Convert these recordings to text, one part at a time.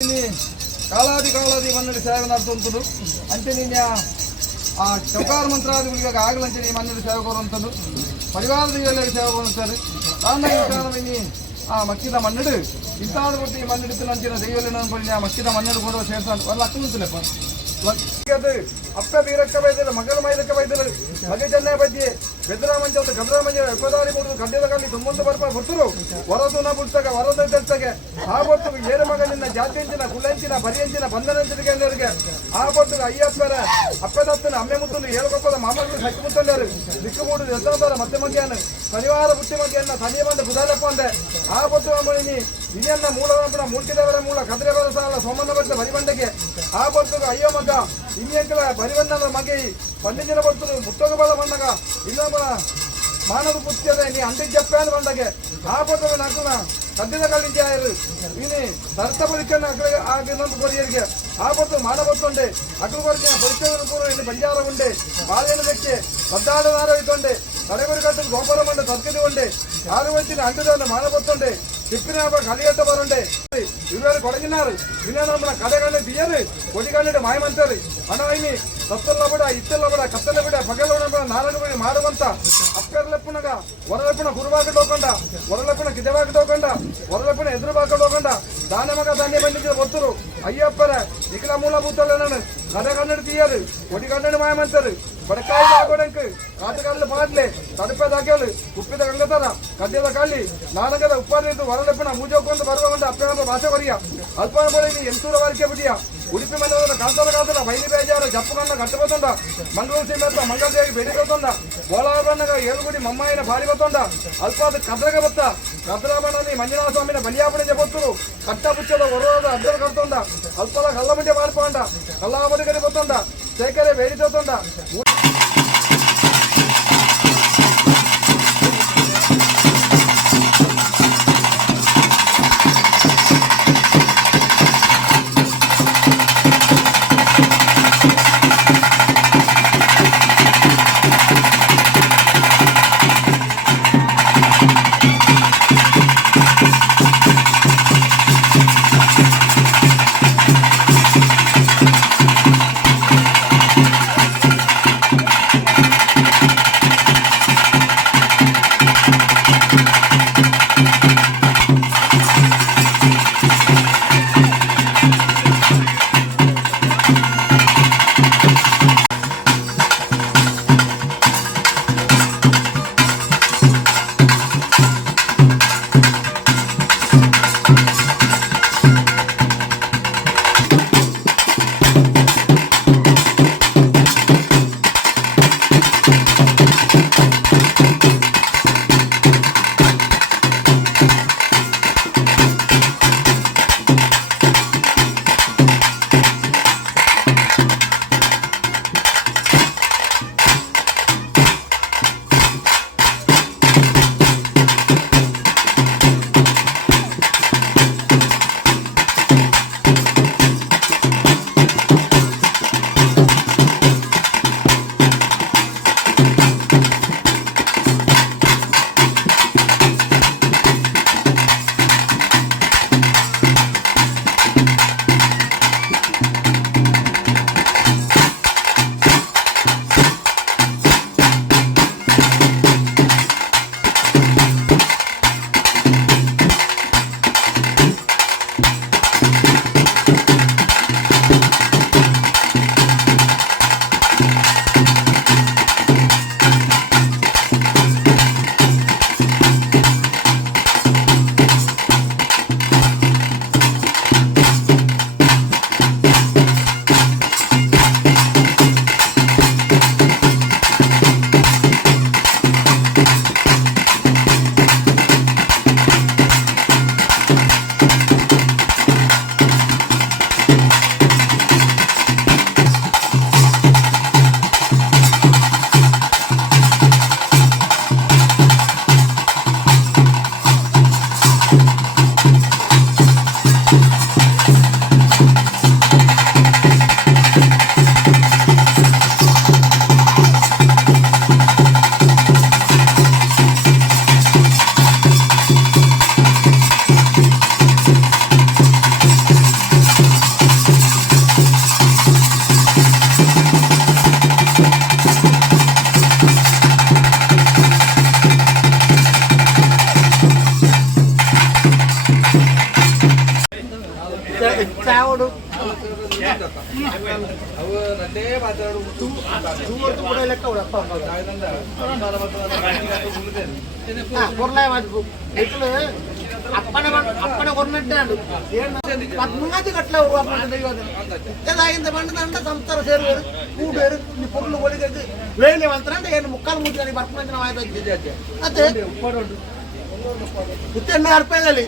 ಕಾಲಾದಿ ಮನ್ನಡಿ ಸೇವೆ ನಡೆಸುವಂಥದ್ದು ಅಂಚನೆ ಆ ಚೌಕಾರ ಮಂತ್ರಾದಿಗಳಿಗೆ ಆಗಲಂಚನೆ ಮನ್ನಡಿ ಸೇವೆ ಕೊಡುವಂಥದ್ದು ಪರಿವಾರದ ಎಲ್ಲರಿಗೆ ಸೇವೆ ಕೊಡುತ್ತಾರೆ ತಾಂಡವಿ ಆ ಮಕ್ಕಿದ ಮನ್ನಡು ಇಂತಾದ ಕೊಟ್ಟು ಈ ಮನ್ನಡಿತ್ತು ನಂಚಿನ ದೈವಲ್ಲಿ ಪಡಿ ಆ ಮಕ್ಕಿದ ಮನ್ನಡು ಕೊಡುವ ಸೇರ್ತಾನೆ ಒಳ್ಳೆ ಅಕ್ಕುಂತಲಪ್ಪ ಅಪ್ಪ ಬೀರಕ್ಕ ಬೈದಲು ಮಗಲ ಮೈದಕ್ಕ ಬೈದಲು ಮಗ ಚೆನ್ನೈ ಬಜ್ಜಿ ಬೆದ್ರ ಮಂಜ ಗದ್ರ ಮಂಜ ಎಪ್ಪದಾರಿ ಕೊಡುದು ಕಡ್ಡದ ಕಲ್ಲಿ ತುಂಬಂತ ಬರ್ಪ ಬರ್ತರು ಹೊರದುನ ಬಿಡ್ತಾಗ ಹೊರದ ತೆಡ್ತಾಗೆ ಆ ಬೊತ್ತು ಏರು ಮಗನಿನ ಜಾತಿಂಚಿನ ಕುಳ್ಳಂಚಿನ ಬರಿಯಂಚಿನ ಬಂಧನಂಚಿನ ಎಲ್ಲರಿಗೆ ಆ ಬೊತ್ತು ಅಯ್ಯಪ್ಪರ ಅಪ್ಪದತ್ತನ ಅಮ್ಮೆ ಮುತ್ತಲು ಏಳುಕೊಪ್ಪದ ಮಾಮೂಲು ಹಚ್ಚಿ ಮುತ್ತಲ್ಲಾರು ದಿಕ್ಕು ಮೂಡುದು ಎತ್ತಾರ ಮತ್ತೆ ಮಧ್ಯಾಹ್ನ ಶನಿವಾರ ಬುಟ್ಟಿ ಮಧ್ಯಾಹ್ನ ತನಿಯ ಬಂದ ಬುಧಾದಪ್ಪ ಅಂದೆ ಆ ಬೊತ್ತು ಅಮ್ಮನಿ ಇನ್ನೆನ್ನ ಮೂಲವಂಪನ ಮೂರ್ತಿದವರ ಮೂಲ ಕದ್ರೆ ಬರ ಸಾಲ ಸೋಮನ ಬರ್ತ ಬರಿಬಂಡೆಗೆ ಆ ಬೊತ್ತು ಅಯ್ಯೋ ಮಗ ಇನ್ನೆಂಕಲ ಬರಿವಣ್ಣನ ಮಗೆ ಪಂಡಿತನ ಬರ್ತರು ಮುಟ್ಟೋಗ ಬಲ ಬಂದಾಗ ಇನ್ನೊಬ್ಬ ಮಾನವ ಪುಸ್ತಕದ ನೀ ಅಂಟಿ ಜಪ್ಪೆ ಅಂತ ಬಂದಾಗೆ ಆ ಬೊತ್ತು ನಕ್ಕನ ಕದ್ದಿದ ಕಲ್ಲಿಂಚೆ ಆಯರು ಇನಿ ಸರ್ತ ಪರೀಕ್ಷೆ ಆಗಿ ನಂಬ ಕೊರಿಯರಿಗೆ ಆ ಬೊತ್ತು ಮಾಡಬತ್ತೊಂಡೆ ಅಕ್ಕಲು ಕೊರಿಕೆ ಪರೀಕ್ಷೆ ಪೂರ್ವ ಇಲ್ಲಿ ಬಂಜಾರ ಉಂಡೆ ಬಾಳೆನ ಬೆಕ್ಕೆ ಪದ್ದಾಡದಾರ ಇತ್ತೊಂಡೆ ತಡೆಬರಿ ಕಟ್ಟಲು ಗೋಪುರ ಮಂಡ ತರ್ಕದಿ ಉಂಡೆ ಆರು ವಚ್ಚಿನ ಅಂಟದ ಮಾಡಬತ್ತೊಂಡೆ ಟಿಪ್ಪಿನ ಹಬ್ಬ ಕಲಿಯಟ್ಟ ಬರುಂಡೆ ಇವರು ಕೊಡಗಿನಾರು ಇನ್ನ ನಮ್ಮ ಕಡೆಗಣ್ಣೆ తీయరు కొడిగಣ್ಣೆ మాయమంటారు మనవైని సత్తల్ల బిడ ఇత్తల్ల బిడ కత్తల బిడ పగల బిడ నారాయణ బిడ ಮಾಡುವಂತ ಅಪ್ಪರ್ಲೆಪ್ಪನಗ ಹೊರಲೆಪ್ಪನ ಗುರುವಾಗಿ ಹೋಗಂಡ ಹೊರಲೆಪ್ಪನ ಕಿದವಾಗಿ ಹೋಗಂಡ ಹೊರಲೆಪ್ಪನ ಎದುರು ಬಾಕಡ್ ಹೋಗಂಡ ದಾನ ಮಗ ದಾನ್ಯ ಬಂದಿದ್ದ ಬರ್ತರು ಅಯ್ಯಪ್ಪರ ನಿಖಲ ಮೂಲಭೂತಲ್ಲ ನಾನು ಕಡೆಗಣ್ಣೆ తీయరు కొడిగಣ್ಣೆ మాయమంటారు ಬಡಕಾಯಿ ಆಗೋಡಂಕ ಕಾಟಗಾಲ ಪಾಡ್ಲೆ ತಡಪದ ಹಾಕಲು ಉಪ್ಪಿದ ಗಂಗತರ ಕಡ್ಡೆದ ಕಾಳಿ ನಾನಗದ ಉಪ್ಪಾರಿದ್ದು ಹೊರಲೆಪ್ಪನ ಮೂಜೋಕೊಂಡು ಬರುವಂತ ಅಪ್ಪನ ಭಾಷೆ ಬರಿಯ ಅಲ್ಪ ಬಳಿ ಎಂಟೂರ ವಾರಿಕೆ ಬಿಡಿಯ ಉಡುಪಿ ಮನೆಯವರ ಕಾಂತರ ಬೈಲಿ ಬೇಜಾರ ಜಪ್ಪುಗಣ್ಣ ಕಟ್ಟಬತ್ತೊಂಡ ಮಂಗಳೂರು ಸೀಮೆತ್ತ ಮಂಗಳದೇವಿ ಬೆಡಿಬತ್ತೊಂಡ ಗೋಳಾಭರಣಗ ಏಳುಗುಡಿ ಮಮ್ಮಾಯಿನ ಬಾಲಿ ಬತ್ತೊಂಡ ಅಲ್ಪಾದ ಕದ್ರಗ ಬತ್ತ ಕದ್ರಾಭರಣಿ ಮಂಜುನಾಥ ಸ್ವಾಮಿನ ಬಲಿಯಾಪಣೆ ಬತ್ತರು ಕಟ್ಟ ಪುಚ್ಚದ ಹೊರದ ಅಡ್ಡರ ಕರ್ತೊಂಡ ಅಲ್ಪದ ಕಲ್ಲಮಂಡೆ ಮಾರ್ಕೊಂಡ ಕಲ್ಲಾಬಡಿ ಕಡೆ ಬತ್ತೊಂಡ ಶೇಖರೆ ಬೇಡಿ ತೊಂಡ చావుడు అప్పనే కొన్నట్టాడు 14 గట్ల బండి సంస్థలు సేరు కూడేరు నీ పొట్లు కొలిగేది వేలి వెళ్తారంటే ఏడు ముక్కలు ముట్టి కానీ పట్టుకుని అయితే పుట్టిన అర్పేయాలి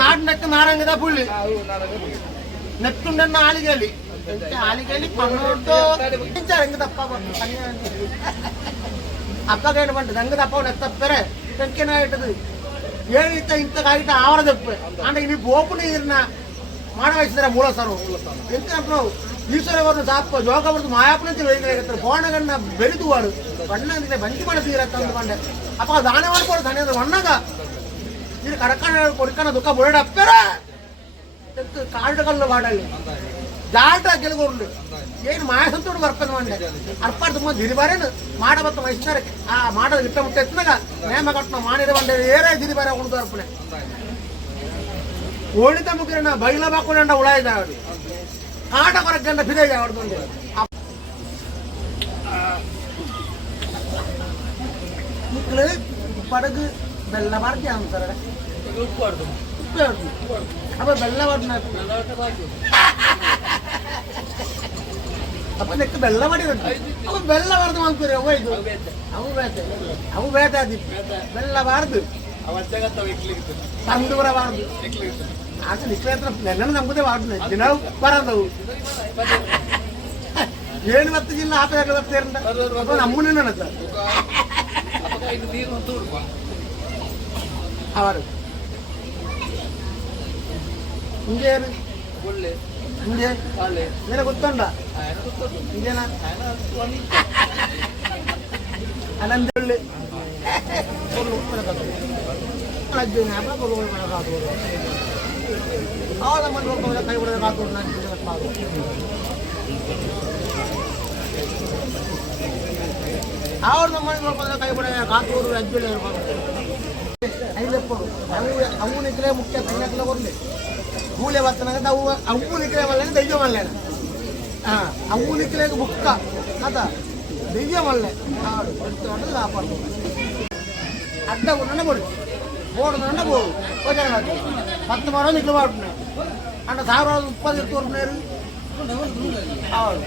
నాటు నెక్క నారంగదా పుల్లి నెత్తుండన్న ఆలిగేలి ఆలిగేలి పన్నుతో ఇంక తప్ప ಅಪ್ಪಗೇನು ಬಂದು ನಂಗೆ ದಪ್ಪ ನೆತ್ತಪ್ಪರೆ ಟೆಂಕೆನಾಗಿಟ್ಟದು ಏನಿತ್ತ ಇಂತಗಾಗಿಟ್ಟ ಆವರ ತಪ್ಪೆ ಅಂದ್ರೆ ಇಲ್ಲಿ ಬೋಪು ನೀರನ್ನ ಮಾಡವಹಿಸಿದ್ರೆ ಮೂಲ ಸರು ಎಂತ ಈಶ್ವರವರನ್ನು ಸಾಪ ಜೋಗವರದ್ದು ಮಾಯಾಪನಂತ ವೇಗಲಾಗಿರ್ತಾರೆ ಬೋಣಗನ್ನ ಬೆರೆದು ವಾಡು ಬಣ್ಣ ಅಂದ್ರೆ ಬಂಜಿ ಮಾಡಿ ತೀರತ್ತ ಅಂದ್ಕೊಂಡೆ ಅಪ್ಪ ದಾನೆ ಮಾಡ್ಕೊಡು ದಾನೆ ಅಂದ್ರೆ ಒಣ್ಣಗ ಇದು ಕಡಕಣ ಕೊಡ್ಕಣ ದುಃಖ ಬೋಡಪ್ಪರ ಕಾಡುಗಲ್ಲು ಬಾಡಲ್ಲಿ ಜಾಟ ಗೆಲುಗೋರ್ಲು ಏನು ಮಾಯಸಂತೋಡು ಬರ್ಪದ ಮಂಡೆ ಅರ್ಪಾಡ್ ತುಂಬ ದಿರಿಬಾರೇನು ಮಾಡಬತ್ತ ಮೈಸ್ತಾರೆ ಆ ಮಾಡೋದು ಇಟ್ಟ ಮುಟ್ಟ ಎತ್ತಿನಾಗ ನೇಮ ಕಟ್ಟಣ ಮಾಡಿದ ಬಂಡೆ ಏರೇ ದಿರಿಬಾರ ಉಣ್ದು ಅರ್ಪಣೆ ಓಣಿತ ಮುಗಿರಣ್ಣ ಬೈಲ ಬಾಕೊಂಡ ಉಳ ಇದೆ ಅವಳು ಕಾಟ ಕೊರಗಂಡ ಬಿದೆ ಅವ್ರದ್ದು ಮಕ್ಕಳು ಪಡಗು ಬೆಲ್ಲ ಬಾರ್ತಿ ಅಂತಾರೆ ಉಪ್ಪು ಅಪ್ಪ ಬೆಲ್ಲ ಬಾರ್ದು ಅಪ್ಪ ನೆಕ್ಕ ಬೆಲ್ಲ ಮಾಡಿರೋದು ಅವ ಬೆಲ್ಲ ಬಾರ್ದು ಮಾಡ್ತೀರಿ ಅವ ಇದು ಅವು ಬೇಟ ಬೆಲ್ಲ ಬಾರ್ದು ತಂದು ಬರಬಾರ್ದು ಆಗ ನಿಕ್ಲೇತ್ರ ನೆನ್ನ ನಮ್ಮದೇ ಬಾರ್ದು ದಿನ ಬರೋದವು ಏನು ಬತ್ತು ಜಿಲ್ಲ ಆಪೆ ಬರ್ತೀರಂತ ನಮ್ಮನೇ ನನ್ನತ್ತ ಅವರು ಹಿಂಗೇನು ಹಿಂಗೆ ನಿನಗೆ ಗೊತ್ತುಂಡ ಹಿಂಗೇನ ಅನಂತ ಒಳ್ಳೆ ಅವಳ ಮನೆ ಕೈ ಬಿಡೋದು ಕಾತೋಡು ನಾನು ಅವ್ರ ನಮ್ಮ ಮನೆ ನೋಡ್ಕೊಂಡ್ರೆ ಕೈ ಬಿಡ ಕಾತೂರು ಅಜ್ಜುಳೆ ಐದಪ್ಪರು ಅವು ನಿಕ್ಕಲೇ ಮುಖ್ಯ ತಿನ್ನಕ್ಲೆ ಬರಲಿ ಮೂಲೆ ಬರ್ತನಾಗ ಅವು ನಿಕ್ಕಲೇ ಮಲ್ಲೇನೆ ದೈವ ಮಲ್ಲೇನ ಅವು ನಿಕ್ಕಲೇಗೆ ಬುಕ್ಕ ಅದ ದೈವ ಮಲ್ಲೆ ಹೊಡೆದು ಕಾಪಾಡ್ಬೋದು ಅಡ್ಡ ಉಂಡ ಬರು ಬೋರ್ಡ್ ಬೋರು ಭೋಜನ 10 ಮರ ನಿಕ್ಕಲು ಮಾಡ್ಬಿಟ್ಟು ಅಂಡ 1030 ಇರ್ತವ್ರು ನೇರು ಹೌದು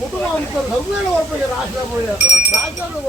కుటుంబం రాష్ట్ర రాష్ట్రాలు